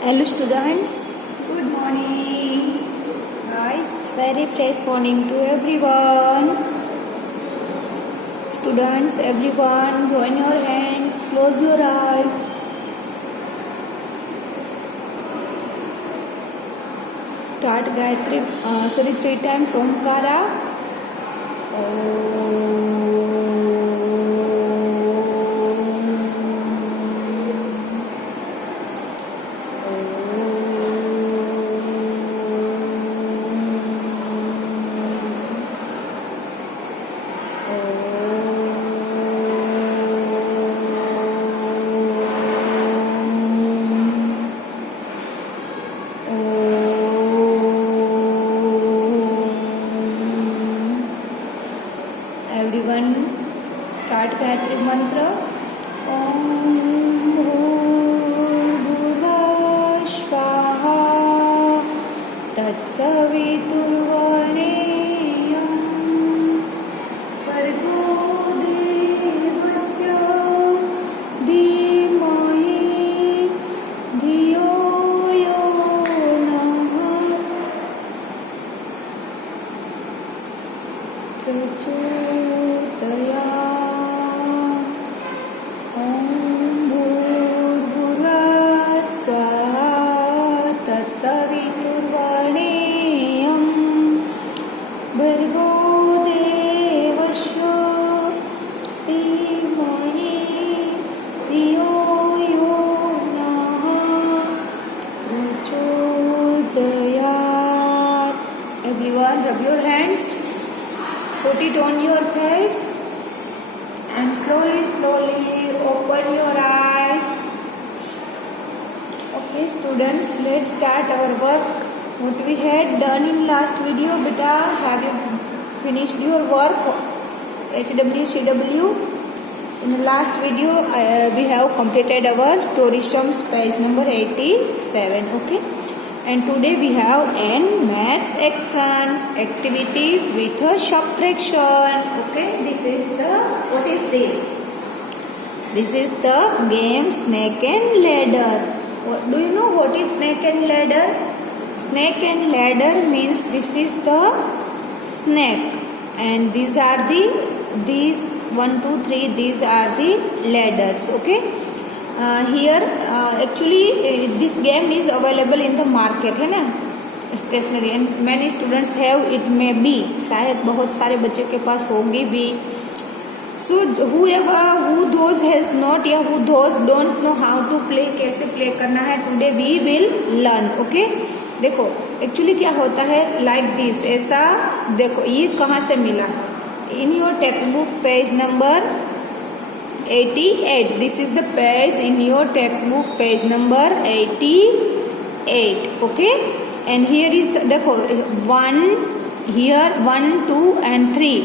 Hello students, good morning. Guys, very fresh morning to everyone. Students, everyone, join your hands, close your eyes. Start Gayatri, 3 times Omkara. Everyone start Gayatri mantra. Om Bhurbhuvah Swaha Tatsaviturvarenyam Bhargo Devasya Dhimahi Dhiyo Yo Nah Prachodayat. Om Bhurbhuvah Swaha Tatsaviturvarenyam Bhargo Devasya Dhimahi Dhiyo Yo Nah Prachodayat. Everyone rub your hands. Put it on your face and slowly open your eyes. Okay students, let's start our work. What we had done in last video, beta, have you finished your work? HWCW. In the last video we have completed our story sums page number 87. Okay, and today we have an maths action activity with a subtraction. Okay, this is the, what is this? This is the game Snake and Ladder. Do you know what is Snake and Ladder? Snake and Ladder means this is the snake and these are the, these 1 2 3, these are the ladders. Okay, here actually this game is available in the market, है ना, stationery, and many students have it, may be, शायद बहुत सारे बच्चे के पास होंगी भी. So whoever who those has not या who those don't know how to play, कैसे play करना है, today we will learn. Okay, देखो actually क्या होता है, like this, ऐसा देखो ये कहाँ से मिला, in your textbook page number 88. This is the page in your textbook, page number 88. Okay, and here is the, देखो 1 here 1 2 and 3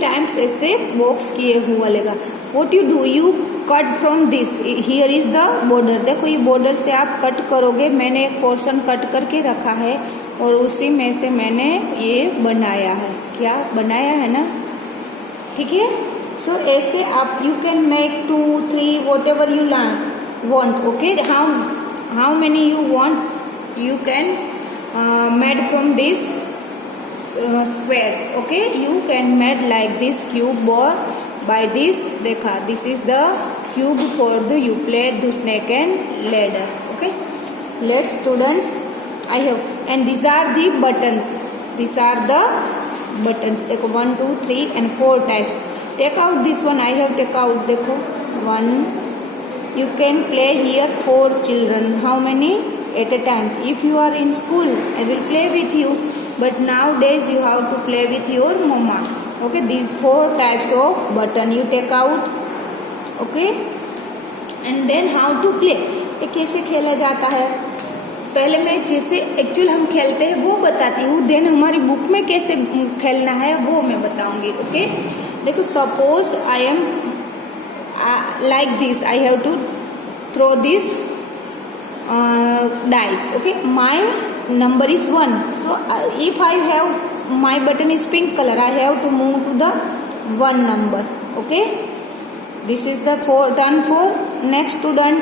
times ऐसे बॉक्स किए हुआ लेगा. What you do, you cut from this. Here is the border. देखो ये border से आप cut करोगे. मैंने एक पोर्शन कट करके रखा है और उसी में से मैंने ये बनाया है. क्या बनाया है ना, ठीक है. So ऐसे आप you can make 2 3 whatever you want. Okay, how many you want, you can made from this squares. Okay, you can made like this cube or by this. देखा, this is the cube for the you play the snake and ladder. Okay, let's students, I have, and these are the buttons. These are the buttons. देखो 1 2 3 and 4 types. Take out this one. I have take out. देखो 1. You can play here 4 children. How many at a time? If you are in school, I will play with you. But nowadays you have to play with your mama. Okay, these 4 types of button you take out. Okay, and then how to play. ये कैसे खेला जाता है, पहले मैं जैसे actual हम खेलते हैं वो बताती हूँ, देन हमारी बुक में कैसे खेलना है वो मैं बताऊंगी. ओके, देखो suppose I am like this, I have to throw this dice. Okay, my number is 1. So if I have, my button is pink color, I have to move to the 1 number. Okay, This is the turn for next student.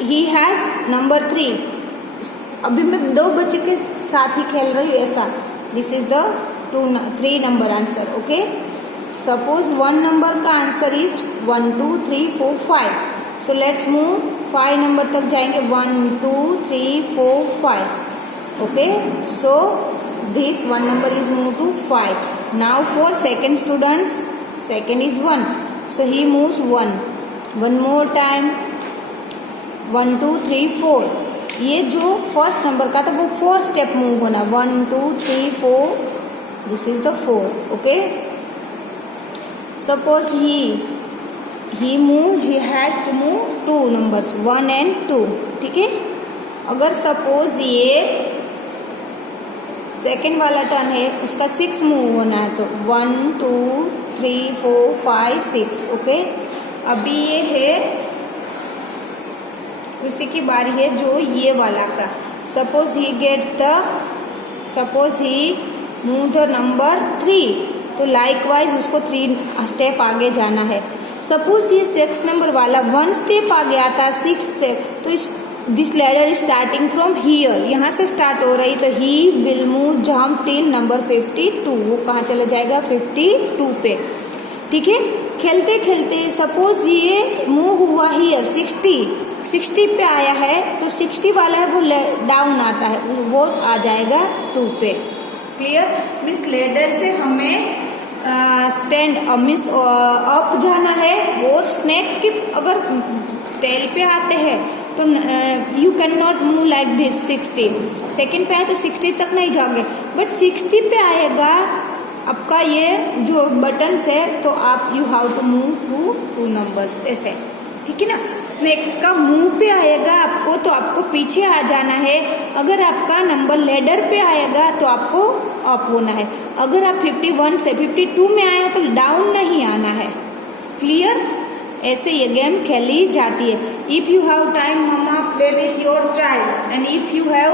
He has number 3. अभी मैं 2 बच्चे के साथ ही खेल रही हूँ ऐसा. This is the 3 number answer. Okay, suppose 1 number का answer is 1 2 3 4 5. So let's move 5 number तक जाएंगे. 1 2 3 4 5. Okay, so this 1 number is moved to 5. Now for second students, second is 1. So he moves 1. One more time. 1 2 3 4. ये जो first number का था वो 4 step move होना. 1 2 3 4. This is the 4. Okay, suppose he has to move 2 numbers 1 and 2. ठीक है, अगर suppose ये सेकेंड वाला टर्न है, उसका 6 मूव होना है तो 1 2 3 4 5 6. ओके, अभी ये है उसी की बारी है जो ये वाला का. Suppose he move the number 3, तो लाइकवाइज उसको 3 स्टेप आगे जाना है. सपोज ये 6 नंबर वाला 1 स्टेप आगे आता है 6 स्टेप, तो this ladder is starting from here. यहाँ से स्टार्ट हो रही, तो he will move jump till number 52. वो कहाँ चला जाएगा? 52 पे. ठीक है, खेलते खेलते सपोज ये मूव हुआ हियर 60 पे आया है, तो 60 वाला है वो डाउन आता है, वो आ जाएगा 2 पे. क्लियर? मीन्स लैडर से हमें स्टैंड मीन्स अप जाना है. और स्नेक की अगर टेल पे आते हैं तो you can not move like this. 60 second पे आए तो 60 तक नहीं जाओगे, बट 60 पे आएगा आपका ये जो बटन है, तो आप you have to move 2 numbers ऐसे. ठीक है ना, स्नेक का मुंह पे आएगा आपको तो आपको पीछे आ जाना है. अगर आपका नंबर लेडर पे आएगा तो आपको अप होना है. अगर आप 51 से 52 में आए तो डाउन नहीं आना है. क्लियर? ऐसे ये गेम खेली जाती है. इफ यू हैव टाइम मम्मा play with your child, and if you have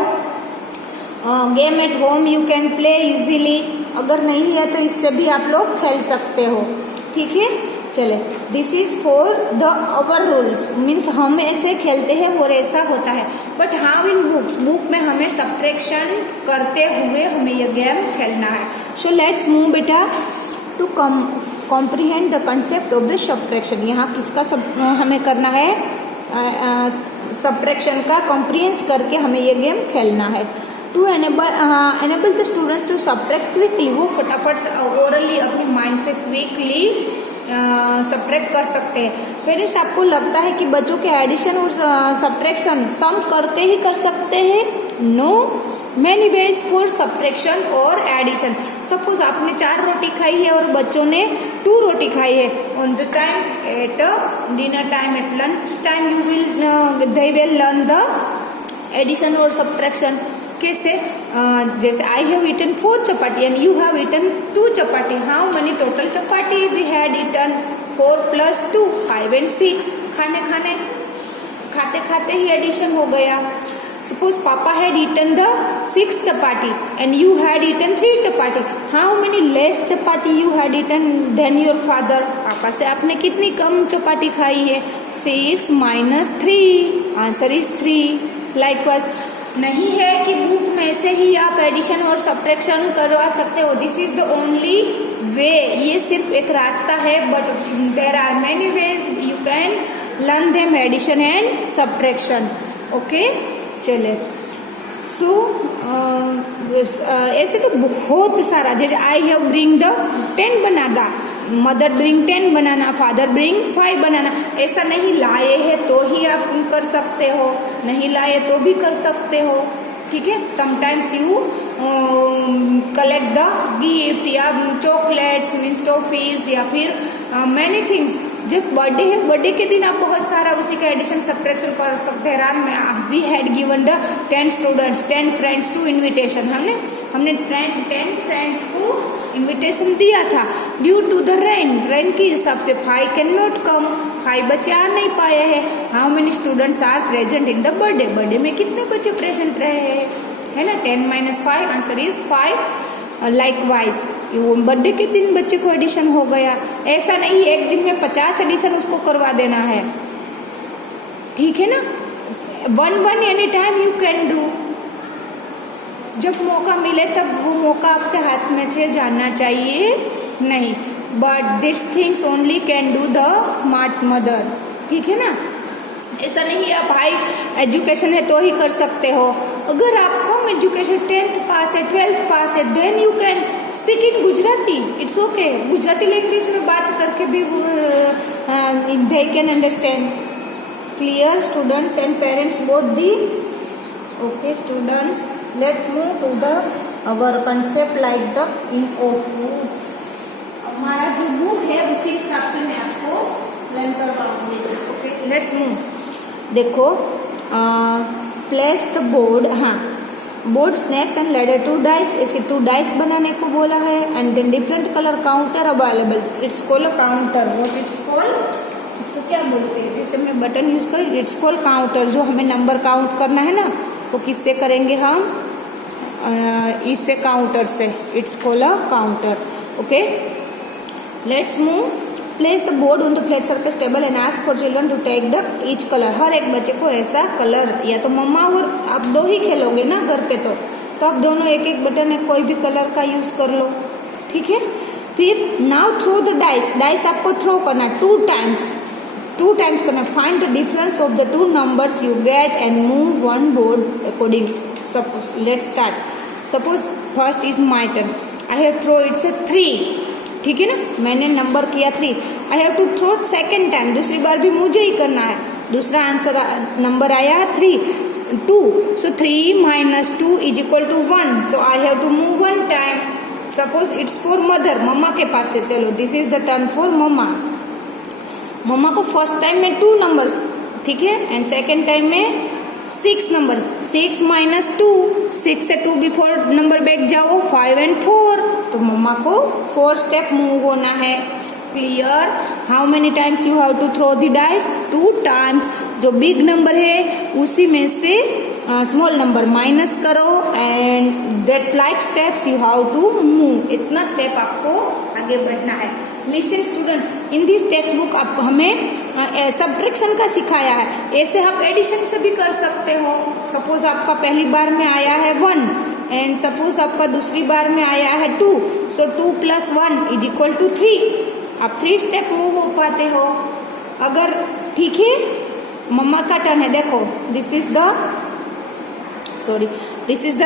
game at home you can play easily. अगर नहीं है तो इससे भी आप लोग खेल सकते हो. ठीक है, चले. This is for the our rules. Means हम ऐसे खेलते हैं और ऐसा होता है. बट हाउ इन बुक में हमें सब्ट्रैक्शन करते हुए हमें यह गेम खेलना है. सो लेट्स मूव बेटा to comprehend the concept of the subtraction. यहाँ किसका हमें करना है? सब्ट्रैक्शन का कॉम्प्रीहेंस करके हमें ये गेम खेलना है. To enable the students to subtract quickly. वो फटाफट से ओरली अपनी माइंड से क्विकली सब्ट्रैक्ट कर सकते हैं. पेरेंट्स, आपको लगता है कि बच्चों के एडिशन और सब्ट्रैक्शन सम करते ही कर सकते हैं? No, many ways for subtraction और एडिशन. सपोज आपने 4 रोटी खाई है और बच्चों ने 2 रोटी खाई है. On the time at dinner time, at lunch time they will learn the addition और सब्ट्रैक्शन. कैसे? जैसे I have eaten 4 chapati and you have eaten 2 chapati. How many total chapati we had eaten? 4 + 2 5 and 6. खाते खाते ही एडिशन हो गया. सपोज पापा had eaten the 6 chapati and you had eaten 3 chapati. How many less chapati you had eaten than your father? पापा से आपने कितनी कम चपाटी खाई है? 6 - 3. Answer is 3. लाइकवाइज नहीं है कि बुक में से ही आप एडिशन और सब्ट्रैक्शन करवा सकते हो. This is the only way. ये सिर्फ एक रास्ता है, but there are many ways you can learn them addition and subtraction. Okay, चले. सो ऐसे तो बहुत सारा. जैसे I have bring the 10 banana, mother bring 10 banana, father bring 5 banana. ऐसा नहीं लाए है तो ही आप कर सकते हो, नहीं लाए तो भी कर सकते हो. ठीक है, sometimes you collect the gift या चॉकलेट्स मीन्स टॉफीज या फिर मैनी थिंग्स. जब बर्थडे है, बर्थडे के दिन आप बहुत सारा उसी का एडिशन सब्ट्रैक्शन कर सकते हैं. We had given the 10 students 10 friends to invitation. हमने 10 फ्रेंड्स को इन्विटेशन दिया था. ड्यू टू द रेन के हिसाब से 5 कैन नॉट कम. 5 बच्चे आ नहीं पाए हैं. How many students are present in the birthday? Birthday में कितने बच्चे प्रेजेंट रहे हैं? है ना, 10 - 5. Answer is 5. लाइकवाइज बर्थडे के दिन बच्चे को एडिशन हो गया. ऐसा नहीं एक दिन में 50 एडिशन उसको करवा देना है. ठीक है ना, one any time you can do, जब मौका मिले तब वो मौका आपके हाथ में से जाना चाहिए नहीं। But this things only can do the smart mother, ठीक है ना। ऐसा नहीं आप हाई एजुकेशन है तो ही कर सकते हो, अगर आप कम एजुकेशन 10th पास है 12th पास है then you can speak in Gujarati, it's okay. Gujarati language में बात करके भी they can understand. Clear students and parents both दी? Okay students, let's move to the our concept like the in of. हमारा जो बुक है उसी हिसाब से मैं आपको लर्न करवाऊंगी। Okay let's move. देखो प्लेस द बोर्ड, हाँ board snakes and ladder 2 dice, ऐसे 2 डाइस बनाने को बोला है। And then different colour counter available, it's call a counter. What it's call, इसको क्या बोलते हैं, जैसे मैं बटन यूज कर, इट्स कॉल काउंटर। जो हमें नंबर काउंट करना है ना वो किससे करेंगे हम, इससे काउंटर से, it's call a counter. Okay let's move. Place the board on the flat surface table and ask for children to take the each colour. हर एक बच्चे को ऐसा कलर, या तो मम्मा और आप 2 ही खेलोगे ना घर पे, तो आप दोनों एक एक बटन है कोई भी कलर का यूज कर लो, ठीक है। फिर now throw the dice, dice आपको थ्रो करना 2 टाइम्स करना। Find the difference of the 2 numbers you get and move 1 board according. Suppose let's start. Suppose first is my turn, I have throw it's 3, ठीक है ना, मैंने number किया 3। I have to throw second time, दूसरी बार भी मुझे ही करना है। दूसरा आंसर नंबर आया 2, so 3 - 2 = 1, so I have to move 1 time. Suppose it's for mother, मम्मा के पास से, चलो this is the turn for मम्मा। मम्मा को फर्स्ट टाइम में 2 नंबर्स, ठीक है, एंड सेकेंड टाइम में 6 नंबर। 6 - 2, 6 से 2 बिफोर नंबर बैक जाओ, 5 and 4, तो मम्मा को 4 स्टेप मूव होना है। Clear? How many times you have to throw the dice? 2 times. जो बिग नंबर है उसी में से स्मॉल नंबर माइनस करो and that like steps you have to move. इतना स्टेप आपको आगे बढ़ना है। Listen students, in this text book आप हमें सब्ट्रैक्शन का सिखाया है, ऐसे आप एडिशन से भी कर सकते हो। सपोज आपका पहली बार में आया है 1 एंड सपोज आपका दूसरी बार में आया है 2, सो 2 + 1 = 3। आप 3 स्टेप मूव हो पाते हो अगर, ठीक है। मम्मा का टर्न है, देखो this is the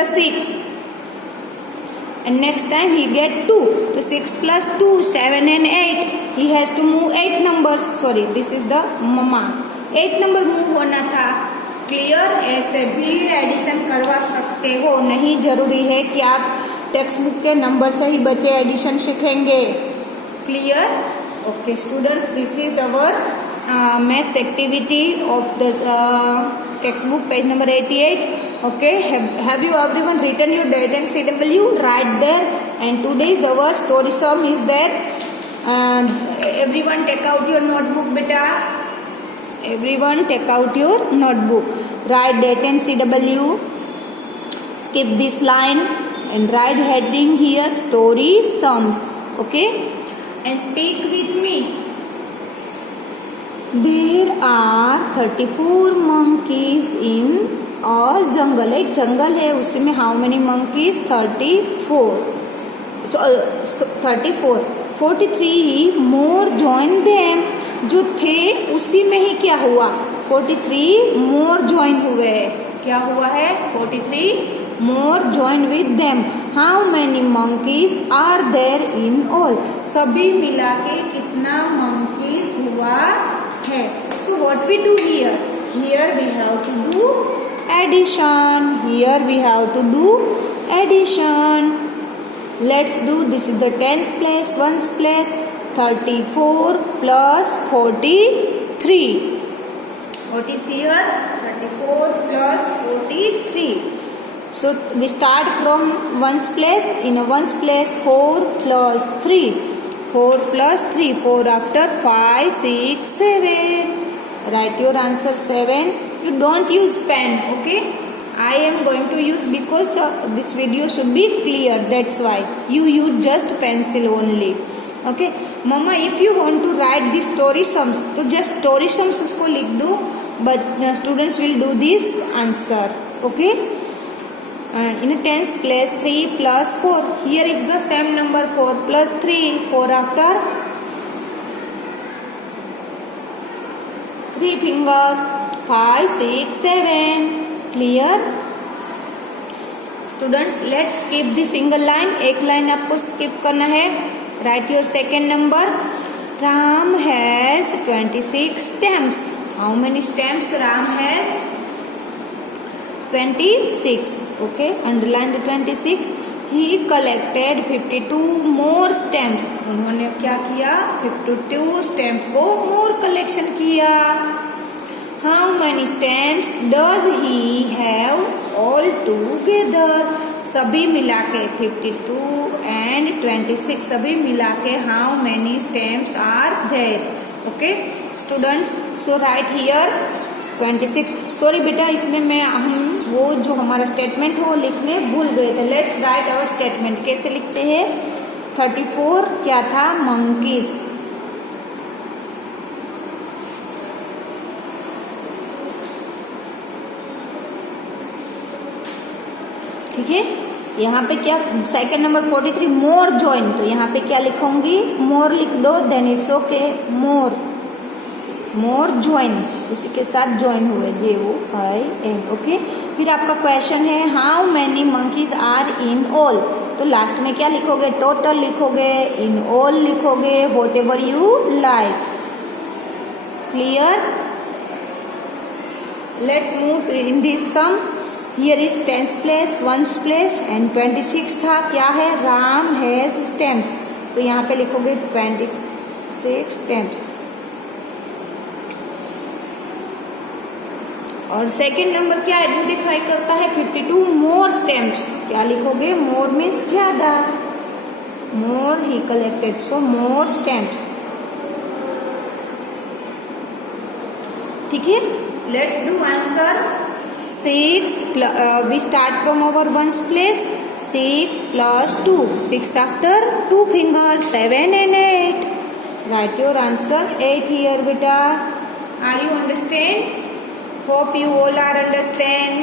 6 and next time he get 2, so 6 + 2 7 and 8, he has to move 8 numbers, sorry this is the mama, 8 number move होना था। क्लियर? ऐसे भी एडिशन करवा सकते हो, नहीं जरूरी है कि आप टेक्स्ट बुक के नंबर से ही बच्चे एडिशन सीखेंगे। Clear? Okay students, this is our maths activity of the text book, page number 88. Okay, have you everyone written your date and CW? Right there. And today's our story sum is there. Everyone take out your notebook, beta. Everyone take out your notebook. Write date and CW. Skip this line and write heading here, story sums. Okay? And speak with me. There are 34 monkeys in और जंगल, एक जंगल है उसी में how many monkeys 34, 34, 43 more join them, जो थे उसी में ही क्या हुआ 43 मोर ज्वाइन हुए हैं। क्या हुआ है 43 more join with them. How many monkeys are there in all, सभी मिला के कितना मंकीज हुआ है। So what we do here, here we have to do addition, here we have to do addition. Let's do, this is the tens place, ones place, 34 plus 43. What is here? 34 plus 43. So we start from ones place. In a ones place 4 plus 3, 4 plus 3, 4 after 5, 6, 7. Write your answer 7. You don't use pen, okay? I am going to use, because this video should be clear, that's why you use just pencil only. Okay? Mama, if you want to write the story sums, तो just story sums उसको लिख दो but students will do this answer. Okay. In a tens place 3 plus 4. Here is the same number 4 plus 3. 4 after 3 finger. 5, 6, 7. Clear? Students, let's skip the single line. एक line आपको skip करना है. Write your second number. Ram has 26 stamps. How many stamps Ram has? 26. Okay, underline the 26. He collected 52 more stamps. उन्होंने क्या किया? 52 stamp को more collection किया. How many stamps does he have all together? सभी मिला के 52 and 26 सभी मिला के how many stamps are there? Okay, students, so write here 26. Sorry बेटा, इसमें हम वो जो हमारा स्टेटमेंट है वो लिखने भूल गए थे. Let's write our statement. कैसे लिखते हैं? 34 क्या था? मंकीज. ठीक है. यहाँ पे क्या सेकेंड नंबर 43 मोर ज्वाइन. तो यहाँ पे क्या लिखूंगी? मोर लिख दो. Then it's okay. More join, उसी के साथ ज्वाइन हुए. JOIN. ओके. फिर आपका क्वेश्चन है how many monkeys are in all. तो लास्ट में क्या लिखोगे? टोटल लिखोगे, इन ऑल लिखोगे, whatever you like. Clear? Let's move in this sum. Here is tens place, ones place and 26 था. क्या है? Ram has stamps. तो यहाँ पे लिखोगे 26 स्टैम्प्स. और सेकेंड नंबर क्या आइडेंटिफाई करता है? 52 मोर स्टैम्प्स. क्या लिखोगे? मोर मीन्स ज्यादा. More he collected, so more stamps. ठीक है. Let's do answer. 6 we start from our ones place. 6 plus 2. 6 after 2 fingers. 7 and 8. Write your answer 8 here, beta. Are you understand? Hope you all are understand.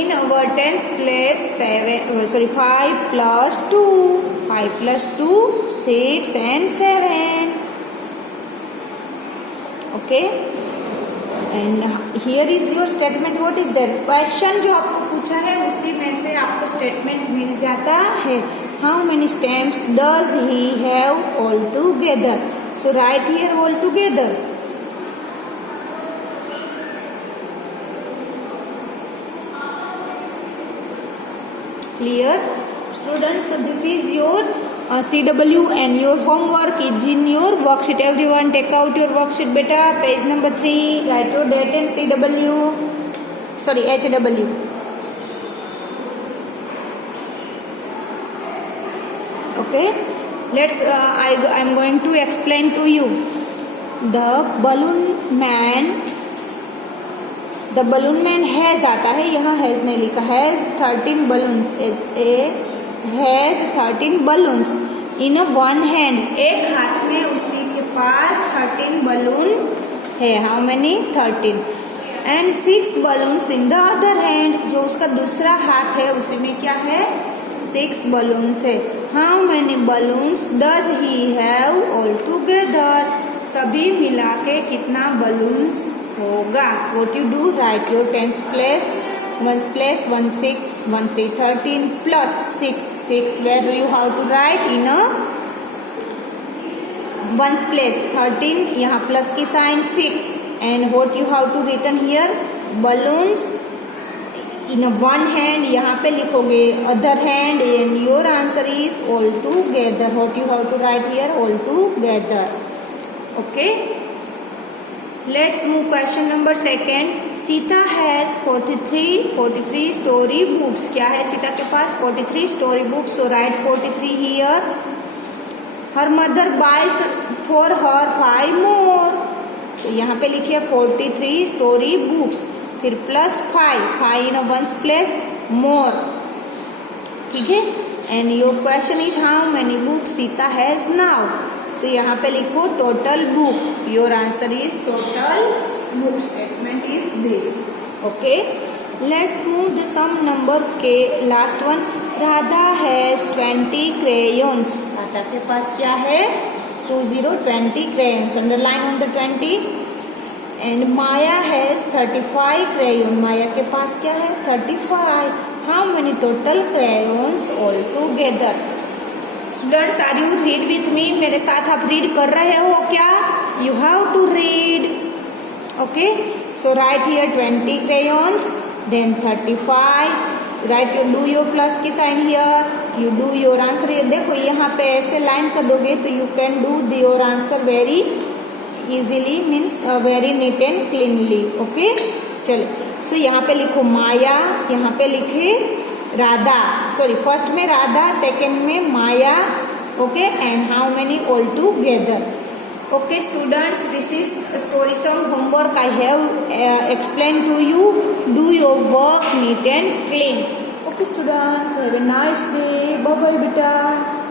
In our tens place 5 plus 2. 5 plus 2, 6 and 7. Okay. And here is your statement. What is that? Question जो आपको पूछा है उसी में से आपको statement मिल जाता है. How many stamps does he have all together? So write here all together. Clear? Students, so this is your CW and your homework is in your worksheet. Everyone take out your worksheet beta. Page number 3. Write your date and CW. Sorry, HW. Okay. Let's. I'm going to explain to you. The balloon man has आता है. यहाँ has नहीं लिखा. has 13 balloons. has 13 balloons in a one hand. एक हाथ में उसी के पास 13 balloon है. How many? 13. And 6 balloons in the other hand. जो उसका दूसरा हाथ है उसी में क्या है? 6 balloons है. How many balloons does he have all together? सभी मिला के कितना balloons होगा? What you do? Write your tens place, ones place, 1 6, 1 3 13 plus 6. Where do you have to write? In a ones place 13. यहाँ plus की sign 6. And what you have to written here? Balloons in a one hand. यहाँ पे लिखोगे other hand. And your answer is all together. What you have to write here? All together. Okay. Let's move question number 2. Sita has 43 story books. क्या है सीता के पास? 43 story books. So write 43 here. Her mother buys for her 5 more. तो यहाँ पे लिखिए 43 story books. फिर plus 5 in a ones place more. ठीक है. And your question is how many books Sita has now? तो यहाँ पे लिखो total book. Your answer is total book statement is this. Okay, let's move the sum number K. Last one. Radha has 20 crayons. Radha के पास क्या है? 20 crayons. Underline on the 20. And Maya has 35 crayons. माया के पास क्या है? 35. How many total crayons all together? Students, are you read with me? मेरे साथ आप read कर रहे हो क्या? You have to read. Okay. So write here 20 crayons. Then 35. Write you do your plus की sign here. You do your answer. देखो यहाँ पे ऐसे लाइन कर दोगे तो you can do your answer very easily, means very neat and cleanly. Okay. चलो. So यहाँ पे लिखो माया, यहाँ पे लिखे राधा. सॉरी, फर्स्ट में राधा, सेकेंड में माया. Okay. And how many all together? Okay, students, this is story sum homework I have explained to you. Do your work neat and clean. Okay, students, have a nice day. Bye bye, beta.